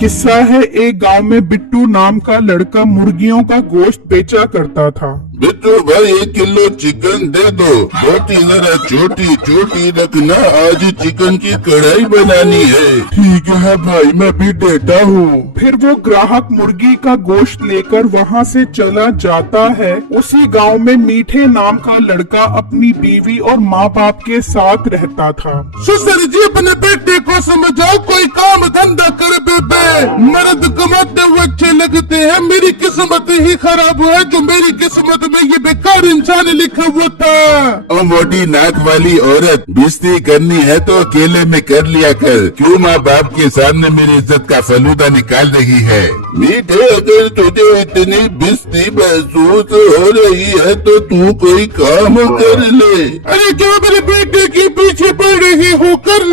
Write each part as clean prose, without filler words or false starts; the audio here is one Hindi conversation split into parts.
किस्सा है, एक गांव में बिट्टू नाम का लड़का मुर्गियों का गोश्त बेचा करता था। बिट्टू भाई 1 किलो चिकन दे दो। रोटी जरा छोटी छोटी रखना, आज चिकन की कढ़ाई बनानी है। ठीक है भाई, मैं भी देता हूँ। फिर वो ग्राहक मुर्गी का गोश्त लेकर वहाँ से चला जाता है। उसी गांव में मीठे नाम का लड़का अपनी बीवी और माँ बाप के साथ रहता था। ससुर जी अपने बेटे को समझाओ, कोई काम धंधा कर बेबे। मर्द कमाते हुए अच्छे लगते हैं, मेरी किस्मत ही खराब है जो मेरी किस्मत में ये बेकार इंसान लिखा हुआ था। और मोटी नाक वाली औरत, बेइज्जती करनी है तो अकेले में कर लिया कर, क्यों माँ बाप के सामने मेरी इज्जत का फलूदा निकाल रही है। मीठे, अगर तुझे इतनी बेइज्जती महसूस हो रही है तो तू कोई काम कर ले। अरे क्या मेरे बेटे के पीछे पड़ रही हो, कर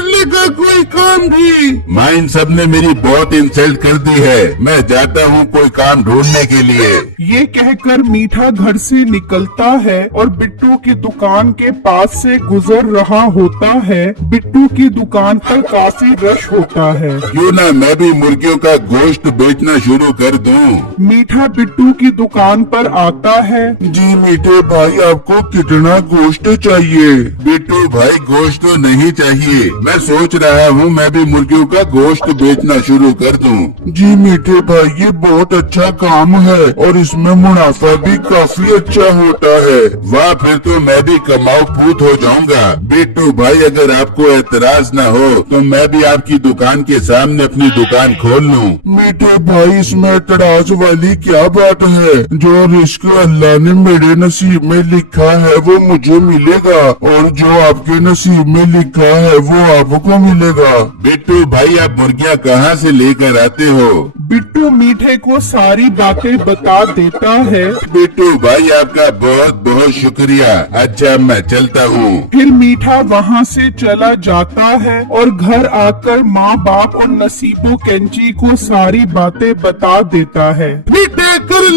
लेगा कोई काम भी। माँ इन सब ने मेरी बहुत इंसल्ट कर दी है, मैं जाता हूँ कोई काम ढूंढने के लिए। ये कहकर मीठा घर से निकलता है और बिट्टू की दुकान के पास से गुजर रहा होता है। बिट्टू की दुकान पर काफी रश होता है। क्यों ना मैं भी मुर्गियों का गोश्त बेचना शुरू कर दूं। मीठा बिट्टू की दुकान पर आता है। जी मीठे भाई, आपको कितना गोश्त चाहिए? बिट्टू भाई गोश्त तो नहीं चाहिए, मैं सोच रहा हूँ मैं भी मुर्गियों का गोश्त बेचना शुरू कर दूं। जी मीठे भाई, ये बहुत अच्छा काम है और इसमें मुनाफा भी काफी अच्छा होता है। वाह, फिर तो मैं भी कमाऊ पूत हो जाऊंगा। बिट्टू भाई अगर आपको एतराज न हो तो मैं भी आपकी दुकान के सामने अपनी दुकान खोल लूं। मीठे भाई, इसमें एतराज वाली क्या बात है? जो रिस्क अल्लाह ने मेरे नसीब में लिखा है वो मुझे मिलेगा और जो आपके नसीब में लिखा है वो आपको मिलेगा। बिट्टू भाई, आप मुर्गियाँ कहाँ से लेकर आते हो? बिट्टू मीठे को सारी बातें बता देता है। बिट्टू भाई आपका बहुत बहुत शुक्रिया। अच्छा मैं चलता हूँ। फिर मीठा वहाँ से चला जाता है और घर आकर माँ बाप और नसीबो कैंची को सारी बातें बता देता है। बेटे कर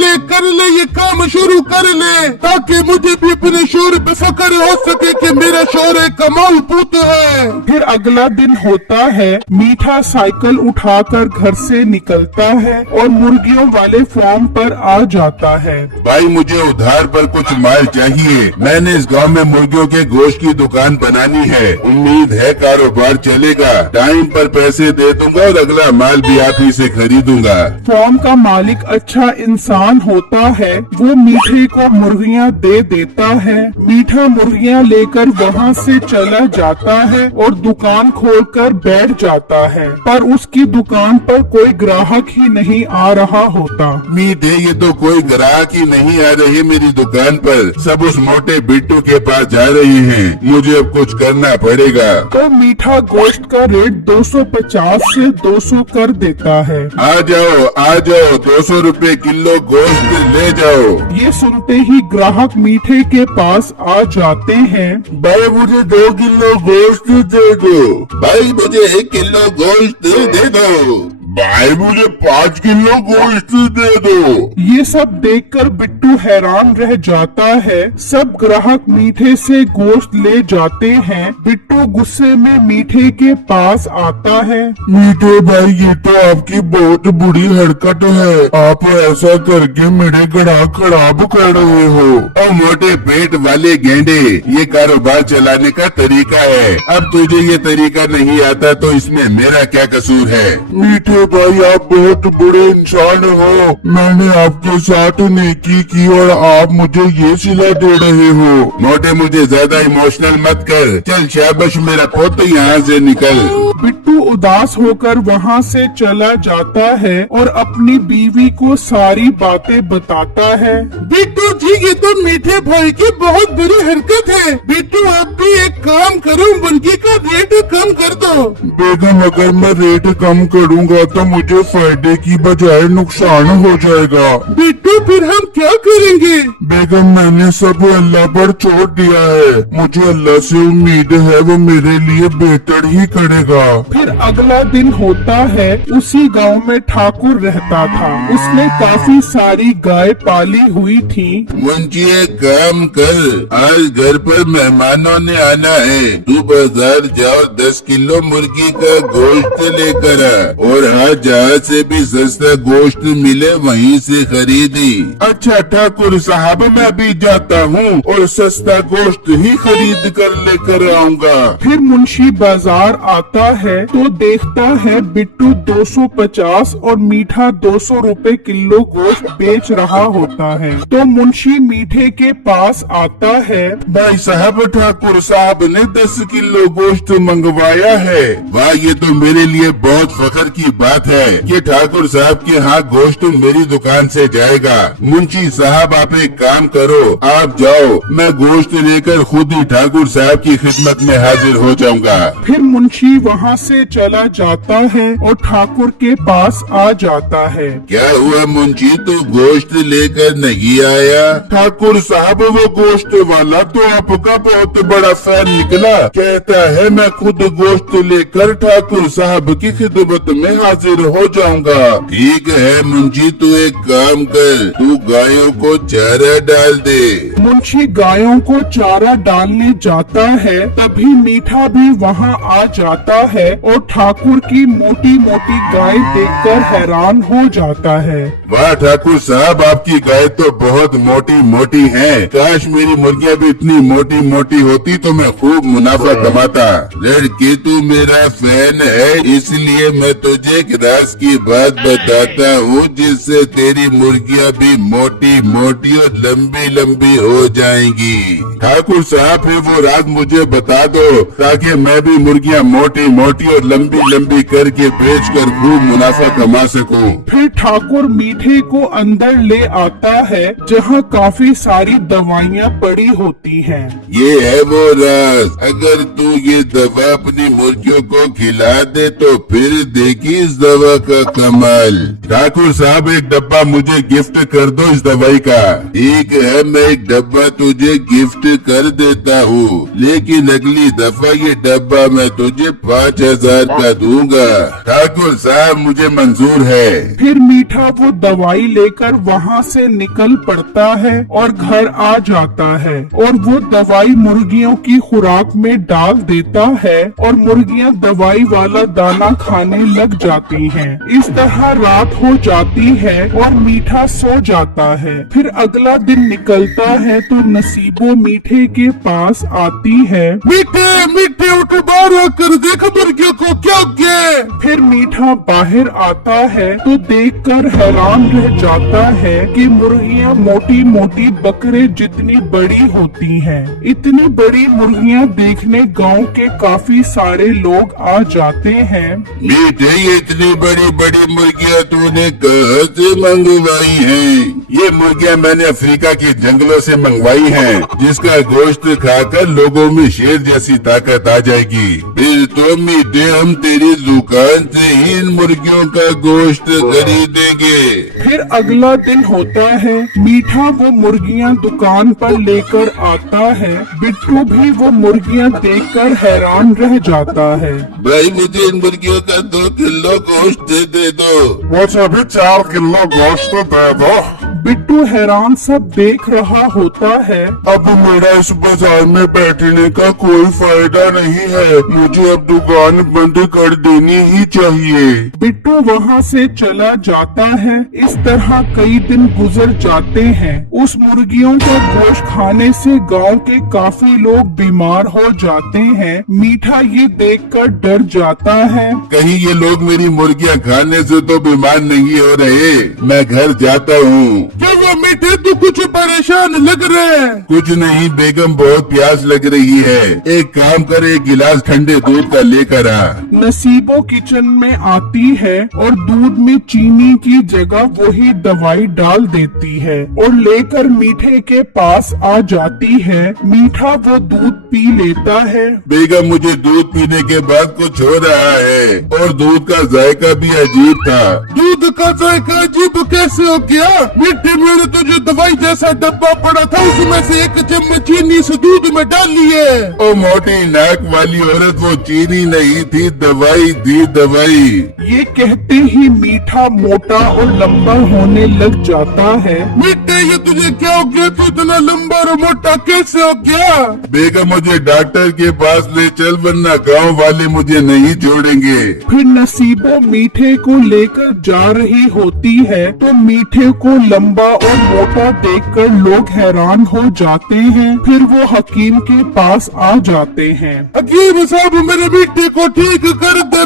ले ये काम शुरू कर ले, ताकि मुझे भी अपने शोर पे फक्र हो सके कि मेरा शोर एक कमाल पुत है। फिर अगला दिन होता है। मीठा साइकिल उठाकर घर से निकलता है और मुर्गियों वाले फार्म पर आ जाता है। भाई मुझे उधार पर कुछ माल चाहिए, मैंने इस गांव में मुर्गियों के गोश्त की दुकान बनानी है, उम्मीद है कारोबार चलेगा। टाइम पर पैसे दे दूंगा और अगला माल भी आप ही से खरीदूंगा। फार्म का मालिक अच्छा इंसान होता है, वो मीठे को मुर्गियाँ दे देता है। मीठा मुर्गियाँ लेकर वहाँ से चला जाता है और दुकान खोलकर बैठ जाता है, पर उसकी दुकान पर कोई ग्राहक ही नहीं आ रहा होता। मीठे, ये तो कोई ग्राहक ही नहीं आ रही मेरी दुकान पर, सब उस मोटे बिट्टू के पास जा रही हैं। मुझे अब कुछ करना पड़ेगा। तो मीठा गोश्त का रेट 250 से 200 कर देता है। आ जाओ 200 रुपए किलो गोश्त ले जाओ। ये सुनते ही ग्राहक मीठे के पास आ जाते हैं। भाई मुझे 2 किलो गोश्त दे दो। भाई मुझे 1 किलो गोश्त दे दो। भाई मुझे 5 किलो गोश्त दे दो। ये सब देखकर बिट्टू हैरान रह जाता है। सब ग्राहक मीठे से गोश्त ले जाते हैं। बिट्टू गुस्से में मीठे के पास आता है। मीठे भाई, ये तो आपकी बहुत बुरी हरकत है, आप ऐसा करके मेरे ग्राहक खराब कर रहे हो। और मोटे पेट वाले गेंडे, ये कारोबार चलाने का तरीका है, अब तुझे ये तरीका नहीं आता तो इसमें मेरा क्या कसूर है? मीठे भाई, आप बहुत बुरे इंसान हो, मैंने आपके साथ नेकी की और आप मुझे ये सिला दे रहे हो। मोटे मुझे ज्यादा इमोशनल मत कर, चल शाबाश मेरा पुत्र, यहाँ से निकल। बिट्टू उदास होकर वहाँ से चला जाता है और अपनी बीवी को सारी बातें बताता है। बिट्टू जी, ये तो मीठे भाई की बहुत बुरी हरकत है। बिट्टू आप भी एक काम करो, मुर्गी का रेट कम कर दो। बेगम, अगर मैं रेट कम करूँगा तो मुझे फायदे की बजाय नुकसान हो जाएगा। बिट्टू फिर हम क्या करेंगे? बेगम मैंने सब अल्लाह पर छोड़ दिया है। मुझे अल्लाह से उम्मीद है वो मेरे लिए बेहतर ही करेगा। फिर अगला दिन होता है। उसी गांव में ठाकुर रहता था। उसने काफी सारी गाय पाली हुई थी। मुंशी एक काम कर, आज घर पर मेहमानों ने आना है। तू बाजार जाओ 10 किलो मुर्गी का गोश्त लेकर आ और आज जहाँ से भी सस्ता गोश्त मिले वहीं से खरीदी। अच्छा ठाकुर साहब, मैं भी जाता हूँ और सस्ता गोश्त ही खरीद कर लेकर आऊँगा। फिर मुंशी बाजार आता है तो देखता है बिट्टू 250 और मीठा 200 रुपए किलो गोश्त बेच रहा होता है। तो मुंशी मीठे के पास आता है। भाई साहब, ठाकुर साहब ने 10 किलो गोश्त मंगवाया है। वाह, ये तो मेरे लिए बहुत फख्र की बात है कि ठाकुर साहब के यहाँ गोश्त मेरी दुकान से जाएगा। मुंशी साहब, आप एक काम करो, आप जाओ, मैं गोश्त लेकर खुद ही ठाकुर साहब की खिदमत में हाजिर हो जाऊंगा। फिर मुंशी वहाँ से चला जाता है और ठाकुर के पास आ जाता है। क्या हुआ मुंशी, तू गोश्त लेकर नहीं आया? ठाकुर साहब, वो गोश्त वाला तो आपका बहुत बड़ा फैन निकला। कहता है मैं खुद गोश्त लेकर ठाकुर साहब की खिदमत में हाजिर हो जाऊंगा। ठीक है मुंशी, तू एक काम कर, तू गायों को चारा डाल दे। मुंशी गायों को चारा डालने जाता है। तभी मीठा भी वहाँ आ जाता है और ठाकुर की मोटी मोटी गाय देखकर हैरान हो जाता है। वाह ठाकुर साहब, आपकी गाय तो बहुत मोटी मोटी है। काश मेरी मुर्गियाँ भी इतनी मोटी मोटी होती तो मैं खूब मुनाफा कमाता। लड़के, तू मेरा फैन है, इसलिए मैं तुझे एक राज की बात बताता हूँ जिससे तेरी मुर्गियाँ भी मोटी मोटी और लंबी लंबी हो जाएंगी। ठाकुर साहब, फिर वो राज मुझे बता दो ताकि मैं भी मुर्गियाँ मोटी मोटी और लंबी लंबी करके बेचकर खूब मुनाफा कमा सकूं। फिर ठाकुर मीठे को अंदर ले आता है जहाँ काफी सारी दवाइयाँ पड़ी होती हैं। ये है वो राज, अगर तू ये दवा अपनी मुर्गियों को खिला दे तो फिर देखी इस दवा का कमाल। ठाकुर साहब, एक डब्बा मुझे गिफ्ट कर दो इस दवाई का। ठीक है, मैं एक डब्बा तुझे गिफ्ट कर देता हूँ, लेकिन अगली दफा ये डब्बा मैं तुझे 5000 का दूंगा। ठाकुर साहब, मुझे मंजूर है। फिर मीठा वो दवाई लेकर वहाँ से निकल पड़ता है और घर आ जाता है और वो दवाई मुर्गियों की खुराक में डाल देता है और मुर्गियाँ दवाई वाला दाना खाने लग जाती हैं। इस तरह रात हो जाती है और मीठा सो जाता है। फिर अगला दिन निकलता है तो नसीबो मीठे के पास आती है। मीठे मीठे उठ, बाहर आकर देख मुर्गियों को क्या किया। फिर मीठा बाहर आता है तो देखकर हैरान रह जाता है कि मुर्गियाँ मोटी मोटी बकरे जितनी बड़ी होती हैं। इतनी बड़ी मुर्गियाँ देखने गांव के काफी सारे लोग आ जाते हैं। मीठे, ये इतनी बड़ी बड़ी मुर्गियाँ तूने कहाँ से मंगवाई हैं? ये मुर्गियाँ मैंने अफ्रीका के जंगलों से मंगवाई हैं, जिसका गोश्त खाकर लोगों में शेर जैसी ताकत आ जाएगी। फिर तो मीठे, हम तेरी दुकान से ही इन मुर्गियों का गोश्त खरीदेंगे। फिर अगला दिन होता है। मीठा वो मुर्गियाँ दुकान पर लेकर आता है। बिट्टू भी वो मुर्गियाँ देखकर हैरान रह जाता है। भाई, मुझे इन मुर्गियों का 2 किलो गोश्त दे दो। मुझे भी 4 किलो गोश्त दे दो। बिट्टू हैरान सब देख रहा होता है। अब मेरा इस बाजार में बैठने का कोई फायदा नहीं है, मुझे अब दुकान बंद कर देनी ही चाहिए। बिट्टू वहाँ से चला जाता है। इस तरह कई दिन गुजर जाते हैं। उस मुर्गियों का गोश्त खाने से गांव के काफी लोग बीमार हो जाते हैं। मीठा ये देखकर डर जाता है। कहीं ये लोग मेरी मुर्गियाँ खाने से तो बीमार नहीं हो रहे। मैं घर जाता हूँ। क्या वो मीठे, तू कुछ परेशान इम्तिहान लग रहे हैं? कुछ नहीं बेगम, बहुत प्यास लग रही है। एक काम कर, एक गिलास ठंडे दूध का लेकर आ। नसीबो किचन में आती है और दूध में चीनी की जगह वही दवाई डाल देती है और लेकर मीठे के पास आ जाती है। मीठा वो दूध पी लेता है। बेगम, मुझे दूध पीने के बाद कुछ हो रहा है और दूध का जायका भी अजीब था। दूध का जायका अजीब कैसे हो गया? मीठे, मैंने तुझे दवाई जैसा डब्बा पड़ा था उसमें से एक चम्मच चीनी से दूध में डाल लिए। ओ मोटी नाक वाली औरत, वो चीनी नहीं थी, दवाई थी, दवाई। ये कहते ही मीठा मोटा और लंबा होने लग जाता है। मीठे, ये तुझे क्या हो गया? तू इतना लंबा और मोटा कैसे हो गया? बेगम, मुझे डॉक्टर के पास ले चल, वरना गाँव वाले मुझे नहीं छोड़ेंगे। फिर नसीबो मीठे को लेकर जा रही होती है तो मीठे को लंबा और मोटा देखकर लोग हैरान हो जाते हैं। फिर वो हकीम के पास आ जाते हैं। हकीम साहब, मेरे मीठे को ठीक कर दे।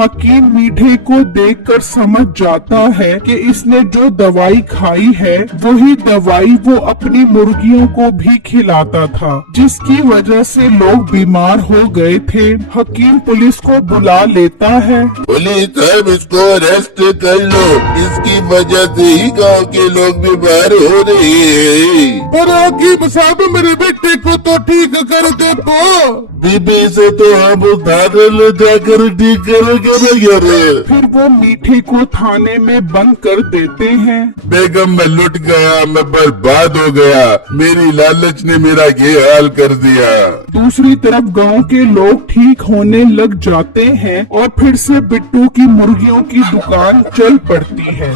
हकीम मीठे को देखकर समझ जाता है कि इसने जो दवाई खाई है वही दवाई वो अपनी मुर्गियों को भी खिलाता था, जिसकी वजह से लोग बीमार हो गए थे। हकीम पुलिस को बुला लेता है। पुलिस साहब, इसको अरेस्ट कर लो, इसकी वजह से ही गांव के लोग बीमार हो रहे हैं। पर हकीम साहब, मेरे बेटे को तो ठीक कर दे। बीबी से तो हम उधार ले जाकर ठीक करेंगे ना यार। फिर वो मीठे को थाने में बंद कर देते हैं। बेगम, मैं लुट गया, मैं बर्बाद हो गया, मेरी लालच ने मेरा ये हाल कर दिया। दूसरी तरफ गांव के लोग ठीक होने लग जाते हैं और फिर से बिट्टू की मुर्गियों की दुकान चल पड़ती है।